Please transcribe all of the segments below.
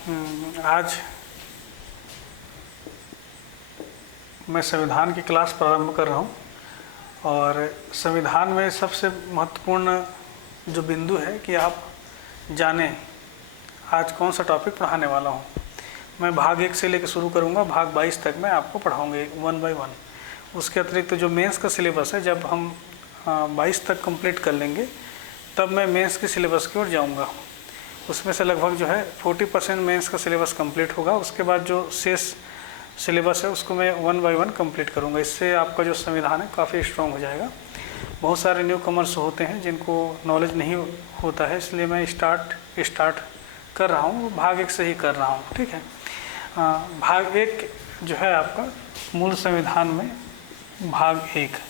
आज मैं संविधान की क्लास प्रारंभ कर रहा हूँ और संविधान में सबसे महत्वपूर्ण जो बिंदु है कि आप जानें आज कौन सा टॉपिक पढ़ाने वाला हूँ। मैं भाग 1 से लेकर शुरू करूँगा, भाग 22 तक मैं आपको पढ़ाऊँगी 1 बाय 1। उसके अतिरिक्त जो मेंस का सिलेबस है, जब हम 22 तक कंप्लीट कर लेंगे तब मैं मेंस के सिलेबस की ओर जाऊँगा। उसमें से लगभग जो है 40% मेंस का सिलेबस कंप्लीट होगा। उसके बाद जो शेष सिलेबस है उसको मैं 1 बाय 1 कंप्लीट करूँगा। इससे आपका जो संविधान है काफ़ी स्ट्रॉन्ग हो जाएगा। बहुत सारे न्यू कमर्स होते हैं जिनको नॉलेज नहीं होता है, इसलिए मैं स्टार्ट कर रहा हूँ, भाग 1 से ही कर रहा हूँ। ठीक है। भाग 1 जो है आपका मूल संविधान में भाग 1,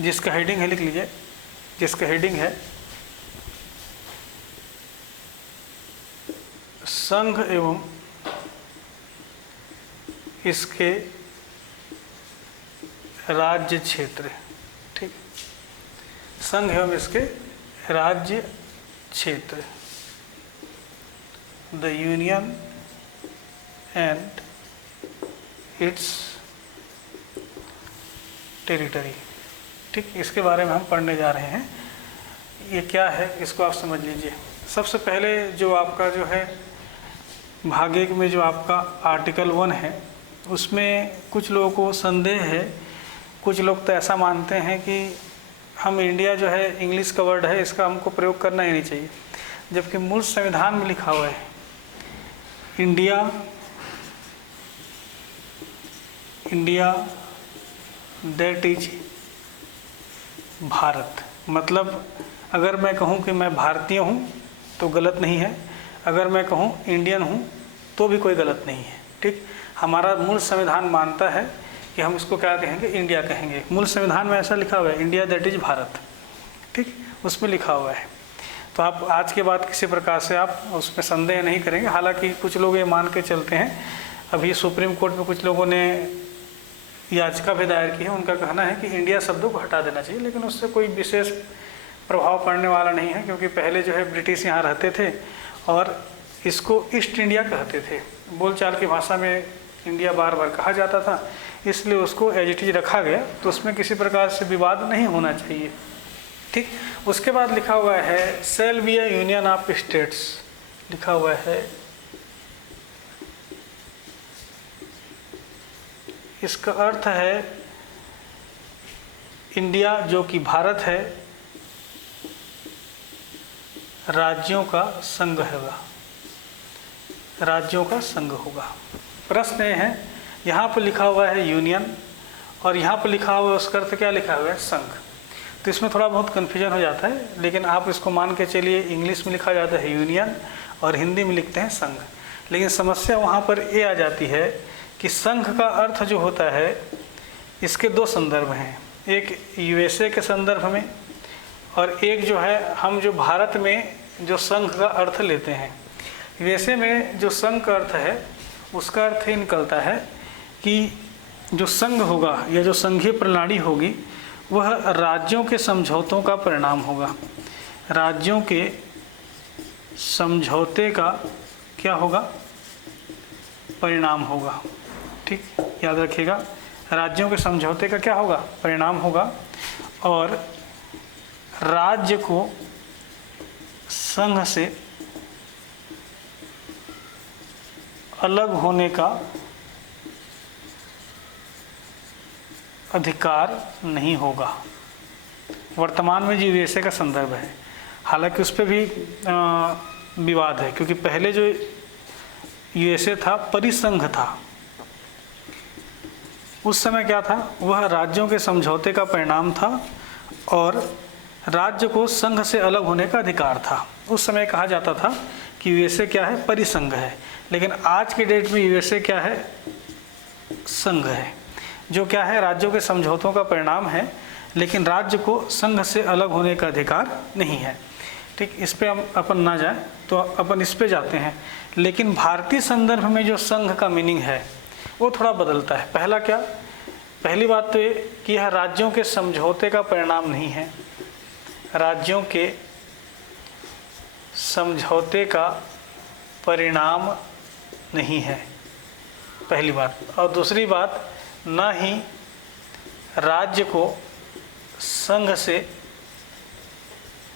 जिसका हेडिंग है, लिख लीजिए, जिसका हेडिंग है संघ एवं इसके राज्य क्षेत्र। ठीक, संघ एवं इसके राज्य क्षेत्र, the union and it's territory. ठीक, इसके बारे में हम पढ़ने जा रहे हैं। ये क्या है इसको आप समझ लीजिए। सबसे पहले जो आपका जो है भाग 1 में जो आपका आर्टिकल 1 है उसमें कुछ लोगों को संदेह है। कुछ लोग तो ऐसा मानते हैं कि हम इंडिया जो है इंग्लिश का वर्ड है, इसका हमको प्रयोग करना ही नहीं चाहिए, जबकि मूल संविधान में लिखा हुआ है इंडिया दैट इज भारत। मतलब अगर मैं कहूँ कि मैं भारतीय हूँ तो गलत नहीं है, अगर मैं कहूँ इंडियन हूँ तो भी कोई गलत नहीं है। ठीक, हमारा मूल संविधान मानता है कि हम इसको क्या कहेंगे, इंडिया कहेंगे। मूल संविधान में ऐसा लिखा हुआ है इंडिया दैट इज भारत। ठीक, उसमें लिखा हुआ है। तो आप आज के बाद किसी प्रकार से आप उसमें संदेह नहीं करेंगे। हालांकि कुछ लोग ये मान के चलते हैं, अभी सुप्रीम कोर्ट में कुछ लोगों ने याचिका भी दायर की है। उनका कहना है कि इंडिया शब्दों को हटा देना चाहिए, लेकिन उससे कोई विशेष प्रभाव पड़ने वाला नहीं है, क्योंकि पहले जो है ब्रिटिश यहाँ रहते थे और इसको ईस्ट इंडिया कहते थे। बोलचाल की भाषा में इंडिया बार बार कहा जाता था, इसलिए उसको एज इट इज रखा गया। तो उसमें किसी प्रकार से विवाद नहीं होना चाहिए। ठीक, उसके बाद लिखा हुआ है shall be a union of states. लिखा हुआ है, इसका अर्थ है इंडिया जो कि भारत है राज्यों का संघ होगा, राज्यों का संघ होगा। प्रश्न ये है, यहाँ पर लिखा हुआ है यूनियन और यहाँ पर लिखा हुआ है उसका अर्थ क्या लिखा हुआ है, संघ। तो इसमें थोड़ा बहुत कन्फ्यूजन हो जाता है, लेकिन आप इसको मान के चलिए इंग्लिश में लिखा जाता है यूनियन और हिंदी में लिखते हैं संघ। लेकिन समस्या वहाँ पर ये आ जाती है कि संघ का अर्थ जो होता है, इसके 2 संदर्भ हैं, एक USA के संदर्भ में और एक जो है हम जो भारत में जो संघ का अर्थ लेते हैं। USA में जो संघ का अर्थ है उसका अर्थ ही निकलता है कि जो संघ होगा या जो संघीय प्रणाली होगी वह राज्यों के समझौतों का परिणाम होगा। राज्यों के समझौते का क्या होगा, परिणाम होगा। ठीक, याद रखिएगा, राज्यों के समझौते का क्या होगा, परिणाम होगा। और राज्य को संघ से अलग होने का अधिकार नहीं होगा। वर्तमान में जो USA का संदर्भ है, हालांकि उस पर भी विवाद है, क्योंकि पहले जो USA था परिसंघ था। उस समय क्या था, वह राज्यों के समझौते का परिणाम था और राज्य को संघ से अलग होने का अधिकार था। उस समय कहा जाता था कि USA क्या है, परिसंघ है। लेकिन आज के डेट में USA क्या है, संघ है, जो क्या है, राज्यों के समझौतों का परिणाम है, लेकिन राज्य को संघ से अलग होने का अधिकार नहीं है। ठीक, इस पे हम अपन ना जाए तो अपन इस पे जाते हैं। लेकिन भारतीय संदर्भ में जो संघ का मीनिंग है वो थोड़ा बदलता है। पहला क्या, पहली बात तो ये कि यह राज्यों के समझौते का परिणाम नहीं है, राज्यों के समझौते का परिणाम नहीं है, पहली बात। और दूसरी बात, न ही राज्य को संघ से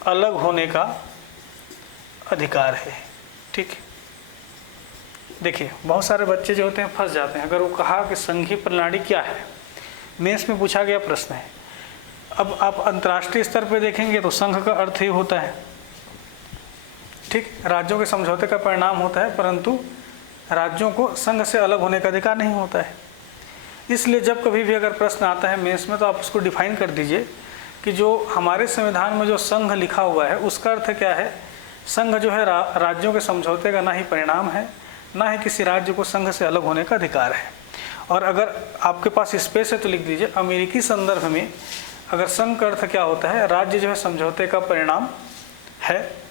अलग होने का अधिकार है। ठीक, देखिए बहुत सारे बच्चे जो होते हैं फंस जाते हैं। अगर वो कहा कि संघीय प्रणाली क्या है, मेंस में पूछा गया प्रश्न है। अब आप अंतर्राष्ट्रीय स्तर पे देखेंगे तो संघ का अर्थ ही होता है, ठीक, राज्यों के समझौते का परिणाम होता है, परंतु राज्यों को संघ से अलग होने का अधिकार नहीं होता है। इसलिए जब कभी भी अगर प्रश्न आता है मेंस में, तो आप उसको डिफाइन कर दीजिए कि जो हमारे संविधान में जो संघ लिखा हुआ है उसका अर्थ क्या है। संघ जो है राज्यों के समझौते का ना ही परिणाम है, ना ही किसी राज्य को संघ से अलग होने का अधिकार है। और अगर आपके पास स्पेस है तो लिख दीजिए, अमेरिकी संदर्भ में अगर संघ का अर्थ क्या होता है, राज्य जो है समझौते का परिणाम है,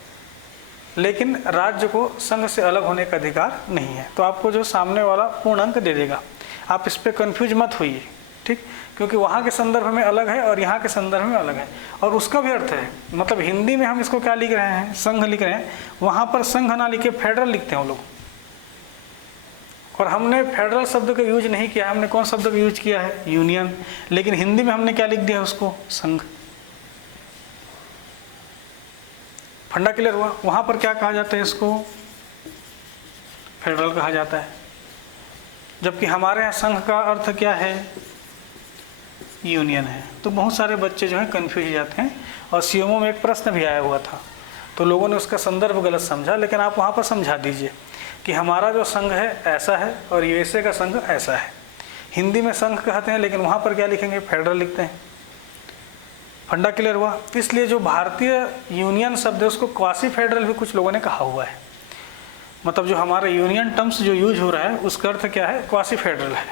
लेकिन राज्य को संघ से अलग होने का अधिकार नहीं है। तो आपको जो सामने वाला पूर्ण अंक दे देगा, आप इस पर कन्फ्यूज मत होइए, ठीक, क्योंकि वहाँ के संदर्भ में अलग है और यहाँ के संदर्भ में अलग है। और उसका भी अर्थ है, मतलब हिंदी में हम इसको क्या लिख रहे हैं, संघ लिख रहे हैं, वहाँ पर संघ ना लिखे फेडरल लिखते हैं वो लोग। और हमने फेडरल शब्द का यूज नहीं किया, हमने कौन शब्द का यूज किया है, यूनियन। लेकिन हिंदी में हमने क्या लिख दिया उसको, संघ। फंडा क्लियर हुआ। वहाँ पर क्या कहा जाता है, इसको फेडरल कहा जाता है, जबकि हमारे यहाँ संघ का अर्थ क्या है, यूनियन है। तो बहुत सारे बच्चे जो हैं कन्फ्यूज हो जाते हैं। और सीएमओ में एक प्रश्न भी आया हुआ था, तो लोगों ने उसका संदर्भ गलत समझा, लेकिन आप वहाँ पर समझा दीजिए कि हमारा जो संघ है ऐसा है और यूएसए का संघ ऐसा है। हिंदी में संघ कहते हैं, लेकिन वहाँ पर क्या लिखेंगे, फेडरल लिखते हैं। फंडा क्लियर हुआ। इसलिए जो भारतीय यूनियन शब्द है उसको क्वासी फेडरल भी कुछ लोगों ने कहा हुआ है। मतलब जो हमारा यूनियन टर्म्स जो यूज हो रहा है उसका अर्थ क्या है, क्वासी फेडरल है,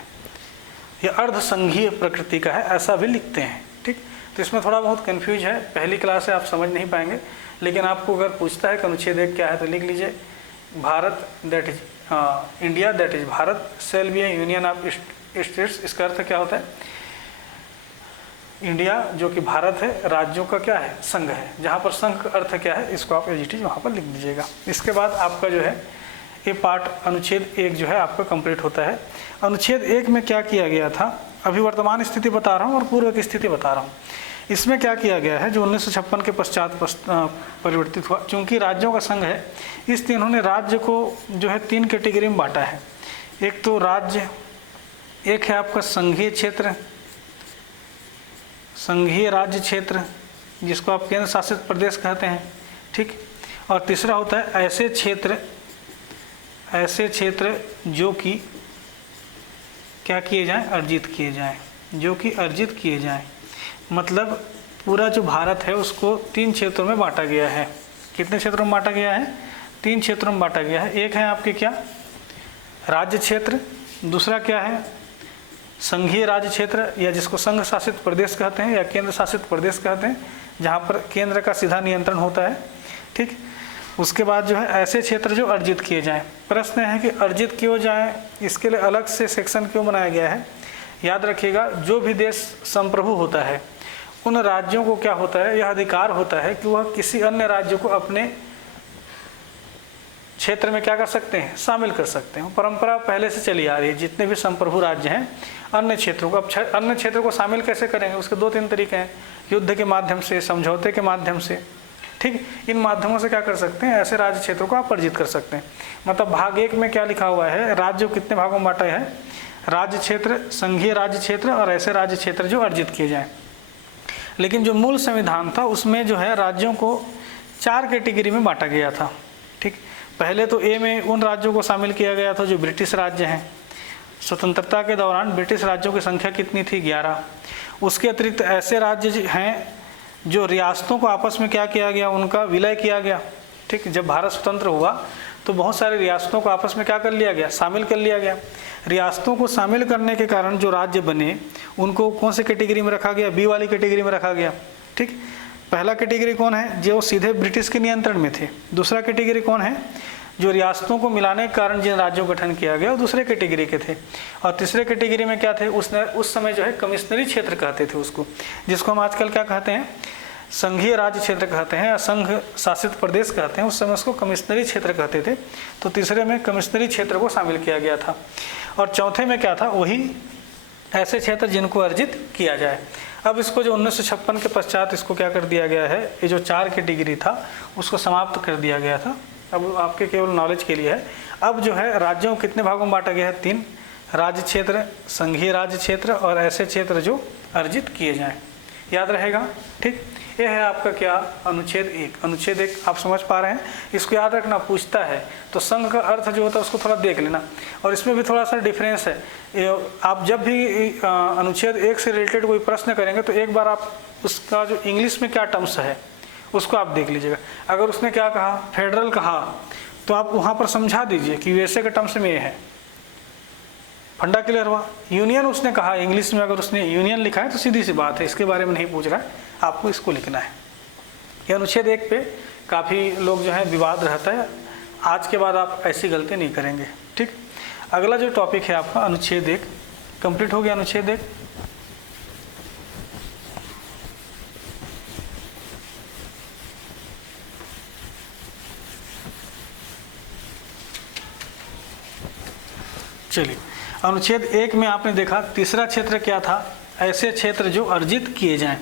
यह अर्ध संघीय प्रकृति का है, ऐसा भी लिखते हैं। ठीक, तो इसमें थोड़ा बहुत कन्फ्यूज है, पहली क्लास से आप समझ नहीं पाएंगे। लेकिन आपको अगर पूछता है कि अनुच्छेद 1 क्या है तो लिख लीजिए, Bharat that is India that is Bharat shall be a union of states. इसका अर्थ क्या होता है, इंडिया जो कि भारत है, राज्यों का क्या है, संघ है। जहाँ पर संघ का अर्थ क्या है, इसको आप एज इट इज वहाँ पर लिख दीजिएगा। इसके बाद आपका जो है ये पार्ट अनुच्छेद 1 जो है आपका कंप्लीट होता है। अनुच्छेद 1 में क्या किया गया था, अभी वर्तमान स्थिति बता रहा हूँ और पूर्व की स्थिति बता रहा हूँ। इसमें क्या किया गया है, जो 1956 के पश्चात परिवर्तित हुआ, चूँकि राज्यों का संघ है इसलिए इन्होंने राज्य को जो है 3 कैटेगरी में बांटा है। एक तो राज्य, एक है आपका संघीय क्षेत्र, संघीय राज्य क्षेत्र जिसको आप केंद्र शासित प्रदेश कहते हैं, ठीक। और तीसरा होता है ऐसे क्षेत्र जो कि क्या किए जाएं, अर्जित किए जाएं, जो कि अर्जित किए जाएं। मतलब पूरा जो भारत है उसको 3 क्षेत्रों में बांटा गया है। कितने क्षेत्रों में बांटा गया है, 3 क्षेत्रों में बांटा गया है। एक है आपके क्या, राज्य क्षेत्र, दूसरा क्या है संघीय राज्य क्षेत्र, या जिसको संघ शासित प्रदेश कहते हैं या केंद्र शासित प्रदेश कहते हैं, जहाँ पर केंद्र का सीधा नियंत्रण होता है, ठीक। उसके बाद जो है ऐसे क्षेत्र जो अर्जित किए जाएं। प्रश्न है कि अर्जित क्यों जाएं, इसके लिए अलग से सेक्शन क्यों बनाया गया है। याद रखिएगा, जो भी देश संप्रभु होता है उन राज्यों को क्या होता है, यह अधिकार होता है कि वह किसी अन्य राज्य को अपने क्षेत्र में क्या कर सकते हैं, शामिल कर सकते हैं। परंपरा पहले से चली आ रही है, जितने भी संप्रभु राज्य हैं अन्य क्षेत्रों को, अब अन्य क्षेत्रों को शामिल कैसे करेंगे, उसके 2-3 तरीके हैं, युद्ध के माध्यम से, समझौते के माध्यम से, ठीक। इन माध्यमों से क्या कर सकते हैं, ऐसे राज्य क्षेत्रों को आप अर्जित कर सकते हैं। मतलब भाग 1 में क्या लिखा हुआ है, राज्य कितने भागों में बांटा है, राज्य क्षेत्र, संघीय राज्य क्षेत्र और ऐसे राज्य क्षेत्र जो अर्जित किए जाएं। लेकिन जो मूल संविधान था उसमें जो है राज्यों को 4 कैटेगरी में बांटा गया था, ठीक। पहले तो ए में उन राज्यों को शामिल किया गया था जो ब्रिटिश राज्य हैं। स्वतंत्रता के दौरान ब्रिटिश राज्यों की संख्या कितनी थी, 11। उसके अतिरिक्त ऐसे राज्य हैं जो रियासतों को आपस में क्या किया गया, उनका विलय किया गया, ठीक। जब भारत स्वतंत्र हुआ तो बहुत सारे रियासतों को आपस में क्या कर लिया गया, शामिल कर लिया गया। रियासतों को शामिल करने के कारण जो राज्य बने उनको कौन से कैटेगरी में रखा गया, बी वाली कैटेगरी में रखा गया, ठीक। पहला कैटेगरी कौन है, जो सीधे ब्रिटिश के नियंत्रण में थे। दूसरा कैटेगरी कौन है, जो रियासतों को मिलाने के कारण जिन राज्यों का गठन किया गया वो दूसरे कैटेगरी के थे। और तीसरे कैटेगरी में क्या थे, उस समय जो है कमिश्नरी क्षेत्र कहते थे उसको, जिसको हम आजकल क्या कहते हैं, संघीय राज्य क्षेत्र कहते हैं या संघ शासित प्रदेश कहते हैं, उस समय उसको कमिश्नरी क्षेत्र कहते थे। तो तीसरे में कमिश्नरी क्षेत्र को शामिल किया गया था। और चौथे में क्या था, वही ऐसे क्षेत्र जिनको अर्जित किया जाए। अब इसको जो 1956 के पश्चात इसको क्या कर दिया गया है, ये जो 4 कैटेगरी था उसको समाप्त कर दिया गया था। अब आपके केवल नॉलेज के लिए है। अब जो है राज्यों को कितने भागों में बांटा गया है, 3 राज्य क्षेत्र, संघीय राज्य क्षेत्र और ऐसे क्षेत्र जो अर्जित किए जाएं। याद रहेगा, ठीक। ये है आपका क्या, अनुच्छेद 1। अनुच्छेद 1 आप समझ पा रहे हैं, इसको याद रखना, पूछता है तो संघ का अर्थ जो होता है उसको थोड़ा देख लेना। और इसमें भी थोड़ा सा डिफरेंस है। आप जब भी अनुच्छेद 1 से रिलेटेड कोई प्रश्न करेंगे तो एक बार आप उसका जो इंग्लिश में क्या टर्म्स है उसको आप देख लीजिएगा। अगर उसने क्या कहा, फेडरल कहा, तो आप वहाँ पर समझा दीजिए कि यूएसए के टर्म्स में ये है। फंडा क्लियर हुआ। यूनियन उसने कहा इंग्लिश में, अगर उसने यूनियन लिखा है तो सीधी सी बात है, इसके बारे में नहीं पूछ रहा है, आपको इसको लिखना है। ये अनुच्छेद 1 पे काफ़ी लोग जो है विवाद रहता है। आज के बाद आप ऐसी गलती नहीं करेंगे, ठीक। अगला जो टॉपिक है आपका अनुच्छेद 1 कंप्लीट हो गया। अनुच्छेद 1 चलिए, अनुच्छेद 1 में आपने देखा तीसरा क्षेत्र क्या था, ऐसे क्षेत्र जो अर्जित किए जाएं।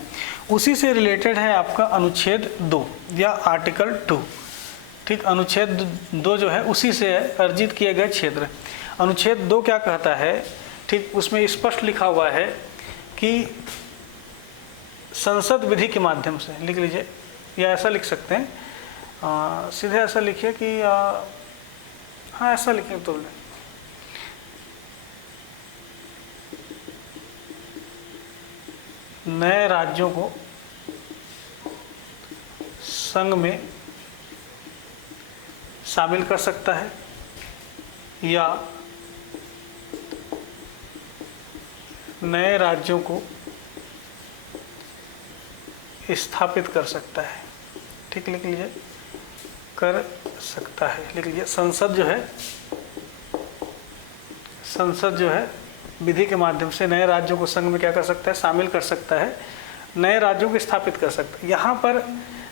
उसी से रिलेटेड है आपका अनुच्छेद 2 या आर्टिकल 2, ठीक। अनुच्छेद 2 जो है उसी से है, अर्जित किए गए क्षेत्र। अनुच्छेद 2 क्या कहता है, ठीक, उसमें स्पष्ट लिखा हुआ है कि संसद विधि के माध्यम से, लिख लीजिए या ऐसा लिख सकते हैं, सीधे ऐसा लिखिए कि हाँ ऐसा लिखें तो नए राज्यों को संघ में शामिल कर सकता है या नए राज्यों को स्थापित कर सकता है, ठीक। लिख लीजिए, कर सकता है, लिख लीजिए। संसद जो है विधि के माध्यम से नए राज्यों को संघ में क्या कर सकता है, शामिल कर सकता है, नए राज्यों को स्थापित कर सकता है। यहाँ पर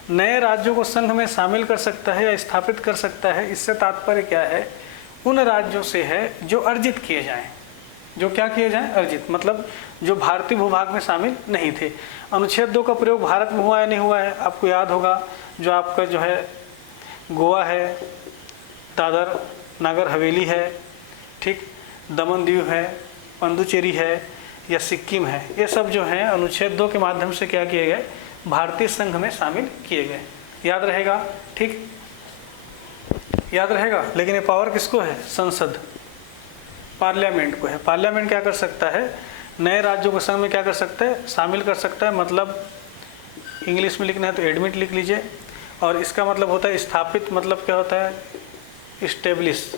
नए राज्यों को संघ में शामिल कर सकता है या स्थापित कर सकता है, इससे तात्पर्य क्या है, उन राज्यों से है जो अर्जित किए जाएं। जो क्या किए जाएं, अर्जित, मतलब जो भारतीय भूभाग में शामिल नहीं थे। अनुच्छेद 2 का प्रयोग भारत में हुआ या नहीं हुआ है, आपको याद होगा। जो आपका जो है गोवा है, दादर नागर हवेली है, ठीक, दमन दीव है, पुडुचेरी है या सिक्किम है, ये सब जो हैं अनुच्छेद 2 के माध्यम से क्या किए गए, भारतीय संघ में शामिल किए गए। याद रहेगा, ठीक, याद रहेगा। लेकिन ये पावर किसको है, संसद, पार्लियामेंट को है। पार्लियामेंट क्या कर सकता है, नए राज्यों को संघ में क्या कर सकता है, शामिल कर सकता है। मतलब इंग्लिश में लिखना है तो एडमिट लिख लीजिए, और इसका मतलब होता है स्थापित, मतलब क्या होता है, इस्टेब्लिश,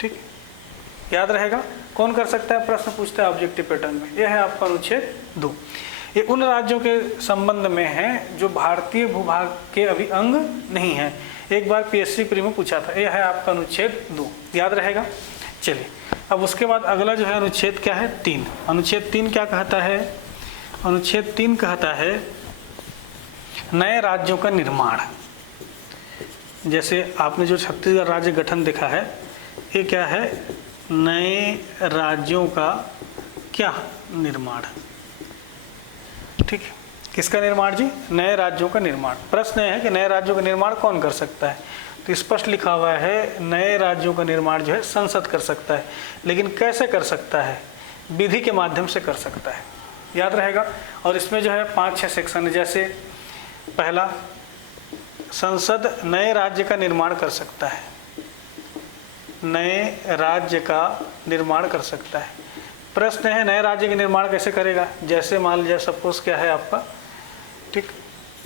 ठीक। याद रहेगा। कौन कर सकता है, प्रश्न पूछता है ऑब्जेक्टिव पैटर्न में। यह है आपका अनुच्छेद 2। ये उन राज्यों के संबंध में है जो भारतीय भूभाग के अभी अंग नहीं है। एक बार पीएससी प्री में पूछा था। यह है आपका अनुच्छेद 2, याद रहेगा। चलिए, अब उसके बाद अगला जो है अनुच्छेद क्या है, 3। अनुच्छेद 3 क्या कहता है, अनुच्छेद 3 कहता है नए राज्यों का निर्माण। जैसे आपने जो छत्तीसगढ़ राज्य गठन देखा है, ये क्या है, नए राज्यों का क्या निर्माण, ठीक। किसका निर्माण जी, नए राज्यों का निर्माण। प्रश्न है कि नए राज्यों का निर्माण कौन कर सकता है, तो स्पष्ट लिखा हुआ है नए राज्यों का निर्माण जो है संसद कर सकता है। लेकिन कैसे कर सकता है, विधि के माध्यम से कर सकता है, याद रहेगा। और इसमें जो है 5-6 सेक्शन है। जैसे पहला, संसद नए राज्य का निर्माण कर सकता है, नए राज्य का निर्माण कर सकता है। प्रश्न है नए राज्य का निर्माण कैसे करेगा। जैसे मान लीजिए सपोज क्या है आपका, ठीक,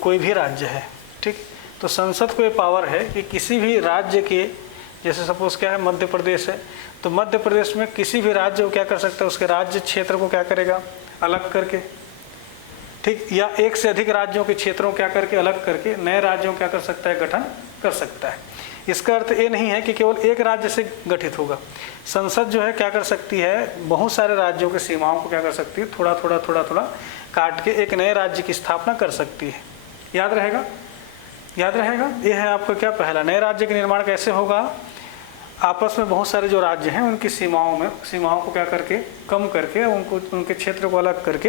कोई भी राज्य है, ठीक, तो संसद को ये पावर है कि किसी भी राज्य के, जैसे सपोज क्या है मध्य प्रदेश है, तो मध्य प्रदेश में किसी भी राज्य को क्या कर सकता है, उसके राज्य क्षेत्र को क्या करेगा, अलग करके, ठीक, या एक से अधिक राज्यों के क्षेत्रों को क्या करके अलग करके नए राज्यों को क्या कर सकता है, गठन कर सकता है। इसका अर्थ ये नहीं है कि केवल एक राज्य से गठित होगा। संसद जो है क्या कर सकती है, बहुत सारे राज्यों की सीमाओं को क्या कर सकती है, थोड़ा थोड़ा काट के एक नए राज्य की स्थापना कर सकती है। याद रहेगा, याद रहेगा। यह है आपका क्या, पहला। नए राज्य का निर्माण कैसे होगा, आपस में बहुत सारे जो राज्य हैं उनकी सीमाओं को क्या करके, कम करके, उनके क्षेत्र को अलग करके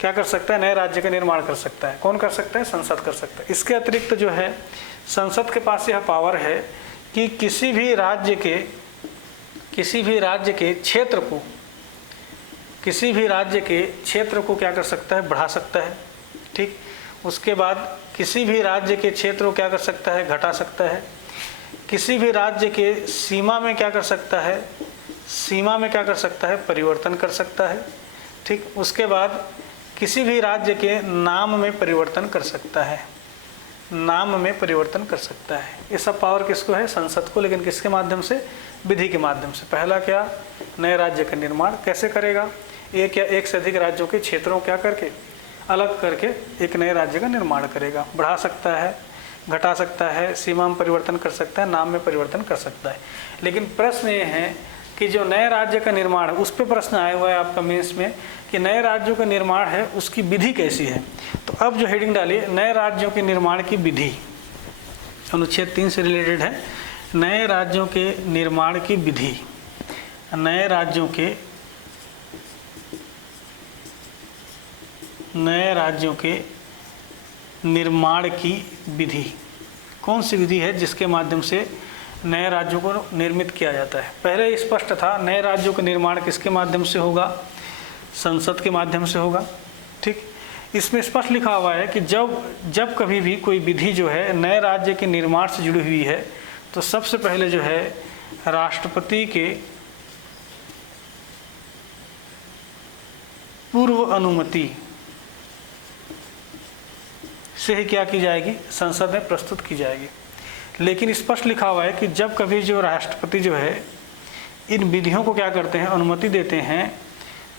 क्या कर सकता है, नए राज्य का निर्माण कर सकता है। कौन कर सकता है, संसद कर सकता है। इसके अतिरिक्त जो है संसद के पास यह पावर है कि किसी भी राज्य के क्षेत्र को क्या कर सकता है, बढ़ा सकता है। ठीक, उसके बाद किसी भी राज्य के क्षेत्र को क्या कर सकता है, घटा सकता है। किसी भी राज्य के सीमा में क्या कर सकता है, परिवर्तन कर सकता है। ठीक, उसके बाद किसी भी राज्य के नाम में परिवर्तन कर सकता है, ये सब पावर किसको है, संसद को। लेकिन किसके माध्यम से, विधि के माध्यम से। पहला क्या, नए राज्य का निर्माण कैसे करेगा, एक या एक से अधिक राज्यों के क्षेत्रों क्या करके, अलग करके एक नए राज्य का निर्माण करेगा। बढ़ा सकता है, घटा सकता है, सीमा में परिवर्तन कर सकता है, नाम में परिवर्तन कर सकता है। लेकिन प्रश्न ये है कि जो नए राज्य का निर्माण है, उस पर प्रश्न आया हुआ है आपका मेंस में कि नए राज्यों का निर्माण है उसकी विधि कैसी है। तो अब जो हेडिंग डालिए, नए राज्यों के निर्माण की विधि, अनुच्छेद 3 से रिलेटेड है। नए राज्यों के निर्माण की विधि, नए राज्यों के निर्माण की विधि। कौन सी विधि है जिसके माध्यम से नए राज्यों को निर्मित किया जाता है। पहले स्पष्ट था, नए राज्यों का निर्माण किसके माध्यम से होगा, संसद के माध्यम से होगा। ठीक, इसमें स्पष्ट लिखा हुआ है कि जब कभी भी कोई विधि जो है नए राज्य के निर्माण से जुड़ी हुई है, तो सबसे पहले जो है राष्ट्रपति के पूर्व अनुमति से ही क्या की जाएगी, संसद में प्रस्तुत की जाएगी। लेकिन स्पष्ट लिखा हुआ है कि जब कभी जो राष्ट्रपति जो है इन विधियों को क्या करते हैं, अनुमति देते हैं,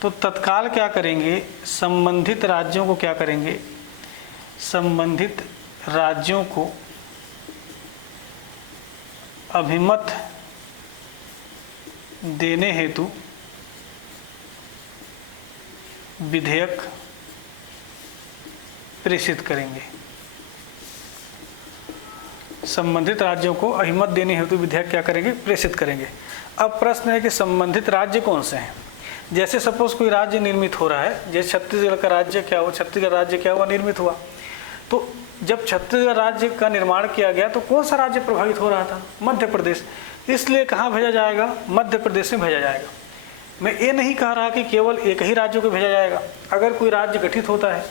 तो तत्काल क्या करेंगे, संबंधित राज्यों को क्या करेंगे, संबंधित राज्यों को अभिमत देने हेतु विधेयक प्रेषित करेंगे। संबंधित राज्यों को अभिमत देने हेतु विधेयक क्या करेंगे, प्रेषित करेंगे। अब प्रश्न है कि संबंधित राज्य कौन से हैं। जैसे सपोज कोई राज्य निर्मित हो रहा है, जैसे छत्तीसगढ़ का राज्य क्या हुआ, छत्तीसगढ़ राज्य क्या हुआ, निर्मित हुआ। तो जब छत्तीसगढ़ राज्य का निर्माण किया गया तो कौन सा राज्य प्रभावित हो रहा था, मध्य प्रदेश। इसलिए कहाँ भेजा जाएगा, मध्य प्रदेश में भेजा जाएगा। मैं ये नहीं कह रहा कि केवल एक ही राज्यों को भेजा जाएगा। अगर कोई राज्य गठित होता है,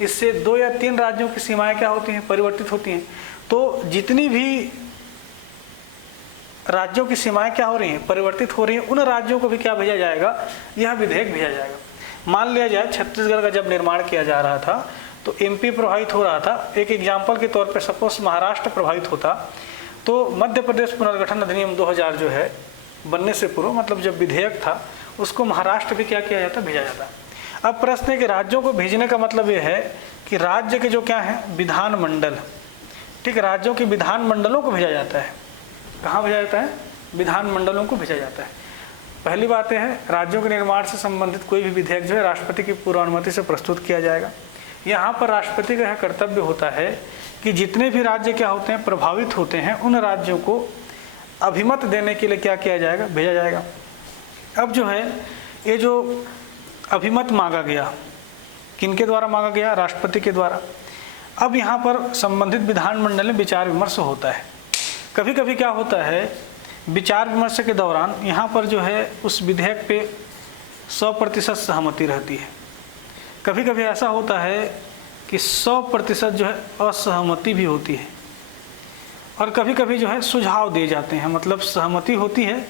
इससे 2 या 3 राज्यों की सीमाएं क्या होती हैं, परिवर्तित होती हैं। तो जितनी भी राज्यों की सीमाएं क्या हो रही हैं, परिवर्तित हो रही हैं, उन राज्यों को भी क्या भेजा जाएगा, यह विधेयक भेजा जाएगा। मान लिया जाए छत्तीसगढ़ का जब निर्माण किया जा रहा था तो एमपी प्रभावित हो रहा था। एक एग्जाम्पल के तौर पर सपोज महाराष्ट्र प्रभावित होता, तो मध्य प्रदेश पुनर्गठन अधिनियम 2000 जो है बनने से पूर्व, मतलब जब विधेयक था, उसको महाराष्ट्र भी क्या किया जाता, भेजा जाता। अब प्रश्न है कि राज्यों को भेजने का मतलब ये है कि राज्य के जो क्या है, विधान मंडल, ठीक, राज्यों के विधान मंडलों को भेजा जाता है। कहाँ भेजा जाता है, विधान मंडलों को भेजा जाता है। पहली बात यह है, राज्यों के निर्माण से संबंधित कोई भी विधेयक जो है राष्ट्रपति की पूर्वानुमति से प्रस्तुत किया जाएगा। यहाँ पर राष्ट्रपति का यह कर्तव्य होता है कि जितने भी राज्य क्या होते हैं, प्रभावित होते हैं, उन राज्यों को अभिमत देने के लिए क्या किया जाएगा, भेजा जाएगा। अब जो है ये जो अभिमत मांगा गया, किनके द्वारा मांगा गया, राष्ट्रपति के द्वारा। अब यहाँ पर संबंधित विधानमंडल में विचार विमर्श होता है। कभी कभी क्या होता है, विचार विमर्श के दौरान यहाँ पर जो है उस विधेयक पे 100% सहमति रहती है। कभी कभी ऐसा होता है कि 100% जो है असहमति भी होती है, और कभी कभी जो है सुझाव दिए जाते हैं। मतलब सहमति होती है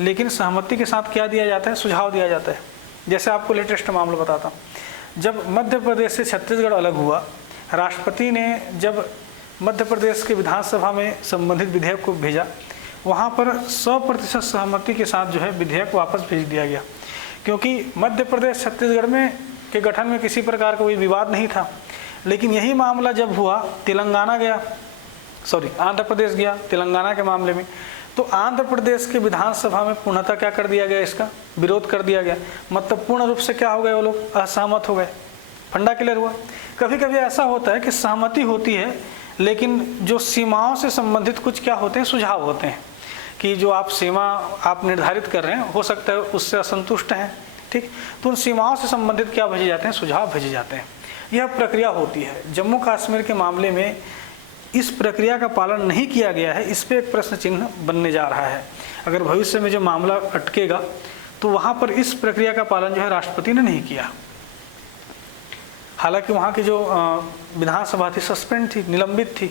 लेकिन सहमति के साथ क्या दिया जाता है, सुझाव दिया जाता है। जैसे आपको लेटेस्ट मामला बताता हूँ। जब मध्य प्रदेश से छत्तीसगढ़ अलग हुआ, राष्ट्रपति ने जब मध्य प्रदेश के विधानसभा में संबंधित विधेयक को भेजा, वहाँ पर 100% सहमति के साथ जो है विधेयक वापस भेज दिया गया, क्योंकि मध्य प्रदेश छत्तीसगढ़ में के गठन में किसी प्रकार का कोई विवाद नहीं था। लेकिन यही मामला जब हुआ, तेलंगाना गया, आंध्र प्रदेश गया तेलंगाना के मामले में, तो आंध्र प्रदेश के विधानसभा में पूर्णतः क्या कर दिया गया, इसका विरोध कर दिया गया। मतलब पूर्ण रूप से क्या हो गए, वो लोग असहमत हो गए। फंडा क्लियर हुआ। कभी कभी ऐसा होता है कि सहमति होती है, लेकिन जो सीमाओं से संबंधित कुछ क्या होते हैं, सुझाव होते हैं कि जो आप सीमा आप निर्धारित कर रहे हैं, हो सकता है उससे असंतुष्ट हैं, ठीक, तो उन सीमाओं से संबंधित क्या भेजे जाते हैं, सुझाव भेजे जाते हैं। यह प्रक्रिया होती है। जम्मू कश्मीर के मामले में इस प्रक्रिया का पालन नहीं किया गया है, इस पर एक प्रश्न चिन्ह बनने जा रहा है। अगर भविष्य में जो मामला अटकेगा तो वहाँ पर इस प्रक्रिया का पालन जो है राष्ट्रपति ने नहीं किया। हालांकि वहाँ की जो विधानसभा थी सस्पेंड थी, निलंबित थी,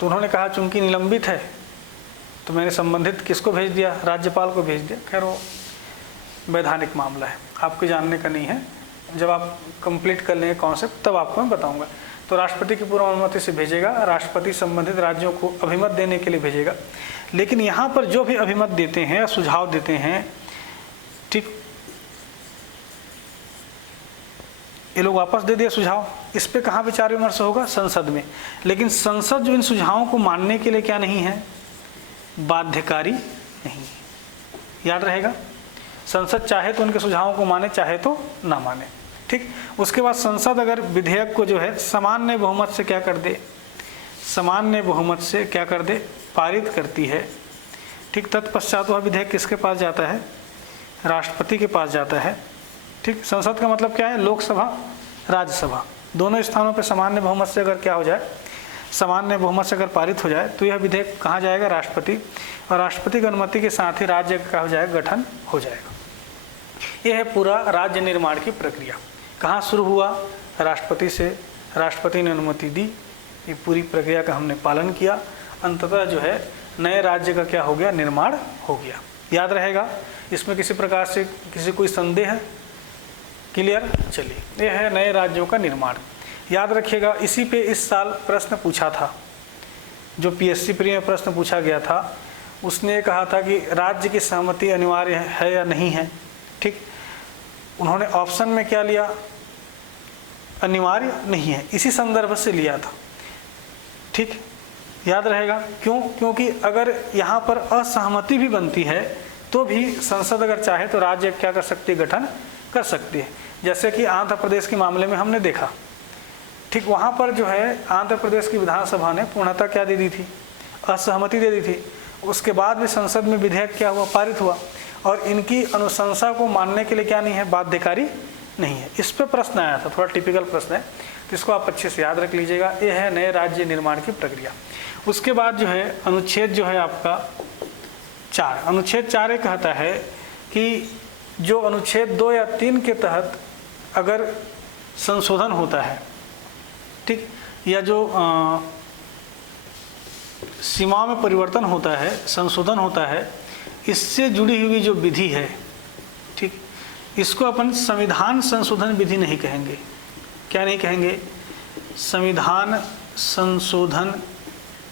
तो उन्होंने कहा चूंकि निलंबित है तो मैंने संबंधित किसको भेज दिया, राज्यपाल को भेज दिया। खैर वो वैधानिक मामला है, आपके जानने का नहीं है। जब आप कंप्लीट कर लेंगे कॉन्सेप्ट तब आपको मैं बताऊंगा। तो राष्ट्रपति की पूर्व अनुमति से भेजेगा, राष्ट्रपति संबंधित राज्यों को अभिमत देने के लिए भेजेगा। लेकिन यहाँ पर जो भी अभिमत देते हैं या सुझाव देते हैं, ठीक, ये लोग वापस दे दिए सुझाव, इस पे कहाँ विचार विमर्श होगा, संसद में। लेकिन संसद जो इन सुझावों को मानने के लिए क्या नहीं है, बाध्यकारी नहीं। याद रहेगा, संसद चाहे तो उनके सुझावों को माने, चाहे तो ना माने, ठीक। उसके बाद संसद अगर विधेयक को जो है सामान्य बहुमत से क्या कर दे, सामान्य बहुमत से क्या कर दे, पारित करती है, ठीक। तत्पश्चात वह विधेयक किसके पास जाता है, राष्ट्रपति के पास जाता है, ठीक। संसद का मतलब क्या है, लोकसभा राज्यसभा, दोनों स्थानों पर सामान्य बहुमत से अगर क्या हो जाए, सामान्य बहुमत से अगर पारित हो जाए तो यह विधेयक कहाँ जाएगा, राष्ट्रपति, और राष्ट्रपति की अनुमति के साथ ही राज्य का हो जाएगा, गठन हो जाएगा। यह है पूरा राज्य निर्माण की प्रक्रिया। कहाँ शुरू हुआ, राष्ट्रपति से, राष्ट्रपति ने अनुमति दी, ये पूरी प्रक्रिया का हमने पालन किया, अंततः जो है नए राज्य का क्या हो गया, निर्माण हो गया। याद रहेगा, इसमें किसी प्रकार से किसी कोई संदेह है, क्लियर। चलिए, यह है नए राज्यों का निर्माण। याद रखिएगा, इसी पे इस साल प्रश्न पूछा था, जो पीएससी प्री में प्रश्न पूछा गया था, उसने कहा था कि राज्य की सहमति अनिवार्य है या नहीं है, ठीक। उन्होंने ऑप्शन में क्या लिया, अनिवार्य नहीं है, इसी संदर्भ से लिया था, ठीक। याद रहेगा, क्यों, क्योंकि अगर यहाँ पर असहमति भी बनती है तो भी संसद अगर चाहे तो राज्य क्या कर सकती है, गठन कर सकती है। जैसे कि आंध्र प्रदेश के मामले में हमने देखा, ठीक, वहाँ पर जो है आंध्र प्रदेश की विधानसभा ने पूर्णतः क्या दे दी थी, असहमति दे दी थी। उसके बाद भी संसद में विधेयक क्या हुआ, पारित हुआ, और इनकी अनुशंसा को मानने के लिए क्या नहीं है, बाध्यकारी नहीं है। इस पर प्रश्न आया था, थोड़ा टिपिकल प्रश्न है, तो इसको आप अच्छे से याद रख लीजिएगा। ये है नए राज्य निर्माण की प्रक्रिया। उसके बाद जो है अनुच्छेद जो है आपका 4, अनुच्छेद 4 कहता है कि जो अनुच्छेद 2 या 3 के तहत अगर संशोधन होता है, ठीक, या जो सीमा में परिवर्तन होता है, संशोधन होता है, इससे जुड़ी हुई जो विधि है, ठीक, इसको अपन संविधान संशोधन विधि नहीं कहेंगे। क्या नहीं कहेंगे, संविधान संशोधन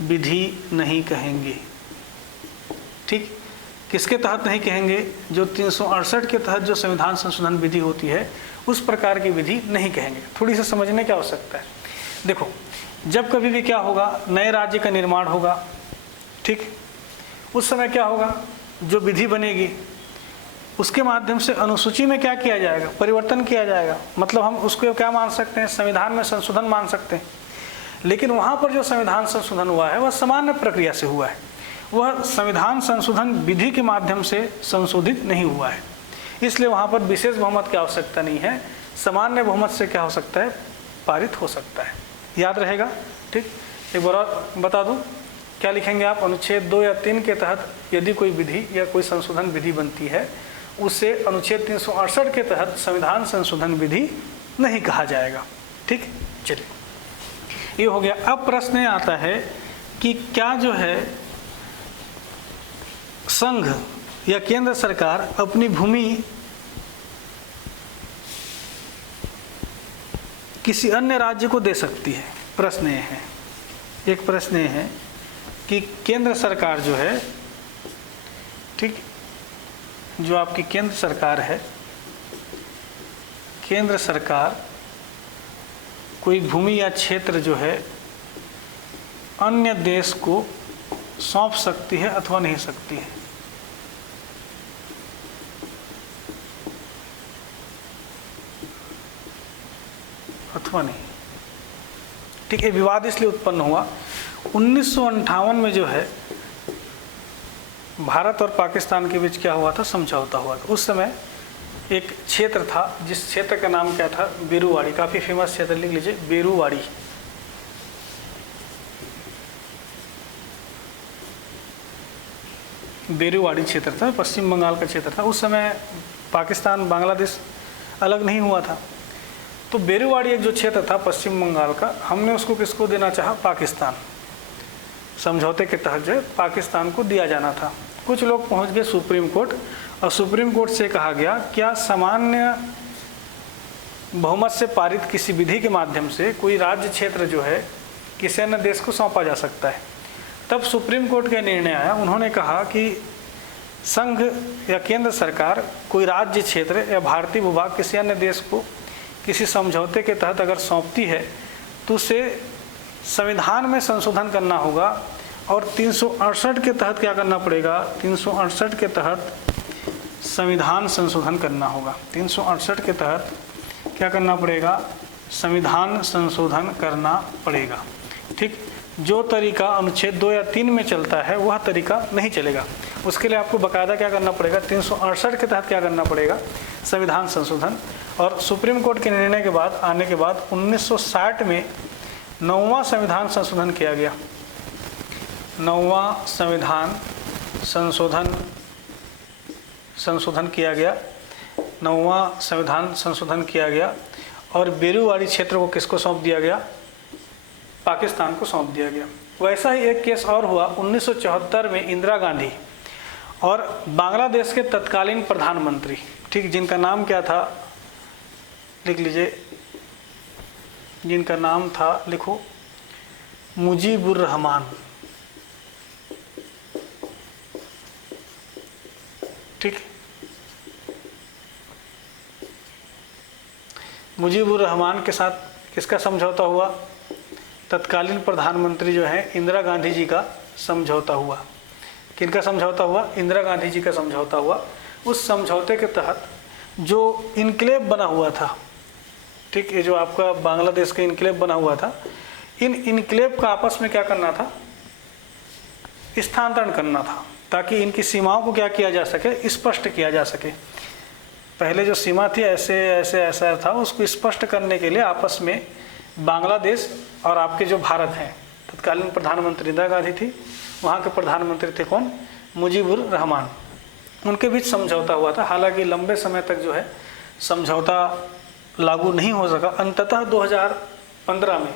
विधि नहीं कहेंगे, ठीक। किसके तहत नहीं कहेंगे, जो 368 के तहत जो संविधान संशोधन विधि होती है उस प्रकार की विधि नहीं कहेंगे। थोड़ी सी समझने की आवश्यकता है। देखो, जब कभी भी क्या होगा, नए राज्य का निर्माण होगा, ठीक, उस समय क्या होगा, जो विधि बनेगी उसके माध्यम से अनुसूची में क्या किया जाएगा, परिवर्तन किया जाएगा। मतलब हम उसको क्या मान सकते हैं, संविधान में संशोधन मान सकते हैं। लेकिन वहाँ पर जो संविधान संशोधन हुआ है वह सामान्य प्रक्रिया से हुआ है, वह संविधान संशोधन विधि के माध्यम से संशोधित नहीं हुआ है। इसलिए वहाँ पर विशेष बहुमत की आवश्यकता नहीं है, सामान्य बहुमत से क्या हो सकता है, पारित हो सकता है। याद रहेगा, ठीक। एक बार और बता दूं, क्या लिखेंगे आप, अनुच्छेद 2 या 3 के तहत यदि कोई विधि या कोई संशोधन विधि बनती है, उसे अनुच्छेद 368 के तहत संविधान संशोधन विधि नहीं कहा जाएगा, ठीक। चलिए, ये हो गया। अब प्रश्न आता है कि क्या जो है संघ या केंद्र सरकार अपनी भूमि किसी अन्य राज्य को दे सकती है। प्रश्न ये है, एक प्रश्न ये है कि केंद्र सरकार जो है, ठीक, जो आपकी केंद्र सरकार है, केंद्र सरकार कोई भूमि या क्षेत्र जो है अन्य देश को सौंप सकती है अथवा नहीं सकती है। अथवा नहीं। ठीक है, विवाद इसलिए उत्पन्न हुआ 1958 में जो है भारत और पाकिस्तान के बीच क्या हुआ था, समझौता हुआ था। उस समय एक क्षेत्र था जिस क्षेत्र का नाम क्या था, बेरुवाड़ी। काफ़ी फेमस क्षेत्र, लिख लीजिए बेरुवाड़ी। बेरुवाड़ी क्षेत्र था, पश्चिम बंगाल का क्षेत्र था। उस समय पाकिस्तान बांग्लादेश अलग नहीं हुआ था। तो बेरुवाड़ी एक जो क्षेत्र था पश्चिम बंगाल का, हमने उसको किसको देना चाहा, पाकिस्तान। समझौते के तहत जो है पाकिस्तान को दिया जाना था। कुछ लोग पहुंच गए सुप्रीम कोर्ट, और सुप्रीम कोर्ट से कहा गया क्या सामान्य बहुमत से पारित किसी विधि के माध्यम से कोई राज्य क्षेत्र जो है किसी अन्य देश को सौंपा जा सकता है। तब सुप्रीम कोर्ट का निर्णय आया, उन्होंने कहा कि संघ या केंद्र सरकार कोई राज्य क्षेत्र या भारतीय भूभाग किसी अन्य देश को किसी समझौते के तहत अगर सौंपती है तो उसे संविधान में संशोधन करना होगा, और 368 के तहत क्या करना पड़ेगा, 368 के तहत संविधान संशोधन करना होगा। 368 के तहत क्या करना पड़ेगा, संविधान संशोधन करना पड़ेगा। ठीक, जो तरीका अनुच्छेद 2 या 3 में चलता है वह तरीका नहीं चलेगा। उसके लिए आपको बाकायदा क्या करना पड़ेगा, 368 के तहत क्या करना पड़ेगा, संविधान संशोधन। और सुप्रीम कोर्ट के निर्णय के बाद आने के बाद 1960 में 9वां संविधान संशोधन किया गया। 9वां संविधान संशोधन किया गया। 9वां संविधान संशोधन किया गया और बेरुवाड़ी क्षेत्र को किसको सौंप दिया गया, पाकिस्तान को सौंप दिया गया। वैसा ही एक केस और हुआ 1974 में इंदिरा गांधी और बांग्लादेश के तत्कालीन प्रधानमंत्री, ठीक, जिनका नाम क्या था, लिख लीजिए, जिनका नाम था, लिखो, मुजीबुर रहमान। ठीक, मुजीबुर रहमान के साथ किसका समझौता हुआ, तत्कालीन प्रधानमंत्री जो है इंदिरा गांधी जी का समझौता हुआ। किनका समझौता हुआ, इंदिरा गांधी जी का समझौता हुआ। उस समझौते के तहत जो इनक्लेव बना हुआ था, ठीक, ये जो आपका बांग्लादेश का इनक्लेव बना हुआ था, इन इनक्लेव का आपस में क्या करना था, स्थानांतरण करना था, ताकि इनकी सीमाओं को क्या किया जा सके, स्पष्ट किया जा सके। पहले जो सीमा थी ऐसे ऐसे ऐसा था, उसको स्पष्ट करने के लिए आपस में बांग्लादेश और आपके जो भारत हैं, तत्कालीन प्रधानमंत्री इंदिरा गांधी थी, वहाँ के प्रधानमंत्री थे कौन, मुजीबुर रहमान, उनके बीच समझौता हुआ था। हालांकि लंबे समय तक जो है समझौता लागू नहीं हो सका। अंततः 2015 में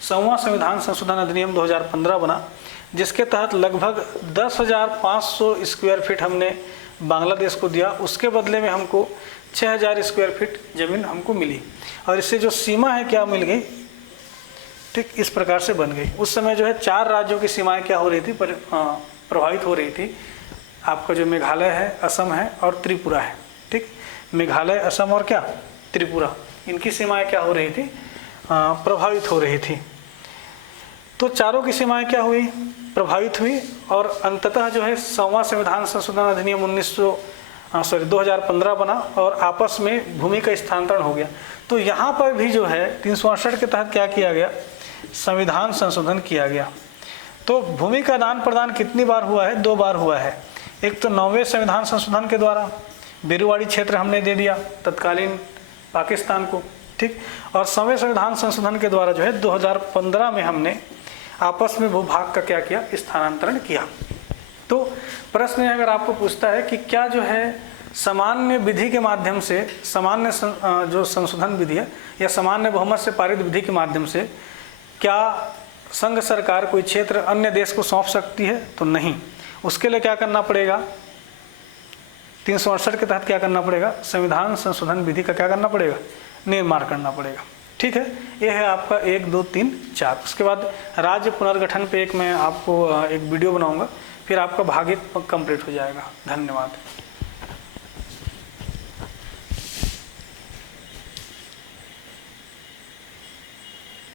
100वां संविधान संशोधन अधिनियम 2015 बना, जिसके तहत लगभग 10,500 स्क्वायर फीट हमने बांग्लादेश को दिया, उसके बदले में हमको 6,000 स्क्वायर फीट ज़मीन हमको मिली, और इससे जो सीमा है क्या मिल गई, ठीक, इस प्रकार से बन गई। उस समय जो है 4 राज्यों की सीमाएं क्या हो रही थी, प्रभावित हो रही थी। आपका जो मेघालय है, असम है और त्रिपुरा है। ठीक, मेघालय, असम और क्या, त्रिपुरा, इनकी सीमाएं क्या हो रही थी, प्रभावित हो रही थी। तो चारों की सीमाएं क्या हुई, प्रभावित हुई, और अंततः जो है 100वां संविधान संशोधन अधिनियम 2015 बना और आपस में भूमि का स्थानांतरण हो गया। तो यहाँ पर भी जो है 368 के तहत क्या किया गया, संविधान संशोधन किया गया। तो भूमि का आदान प्रदान कितनी बार हुआ है, 2 बार हुआ है। एक तो 9वें संविधान संशोधन के द्वारा बेरुवाड़ी क्षेत्र हमने दे दिया तत्कालीन पाकिस्तान को, ठीक, और 100वें संविधान संशोधन के द्वारा जो है 2015 में हमने आपस में भूभाग का क्या किया, स्थानांतरण किया। तो प्रश्न है, अगर आपको पूछता है कि क्या जो है सामान्य विधि के माध्यम से, सामान्य जो संशोधन विधि है या सामान्य बहुमत से पारित विधि के माध्यम से क्या संघ सरकार कोई क्षेत्र अन्य देश को सौंप सकती है, तो नहीं। उसके लिए क्या करना पड़ेगा, 368 के तहत क्या करना पड़ेगा, संविधान संशोधन विधि का क्या करना पड़ेगा, निर्माण करना पड़ेगा। ठीक है, ये है आपका 1, 2, 3, 4। उसके बाद राज्य पुनर्गठन पे मैं आपको एक वीडियो बनाऊंगा, फिर आपका भाग 1 कंप्लीट हो जाएगा। धन्यवाद।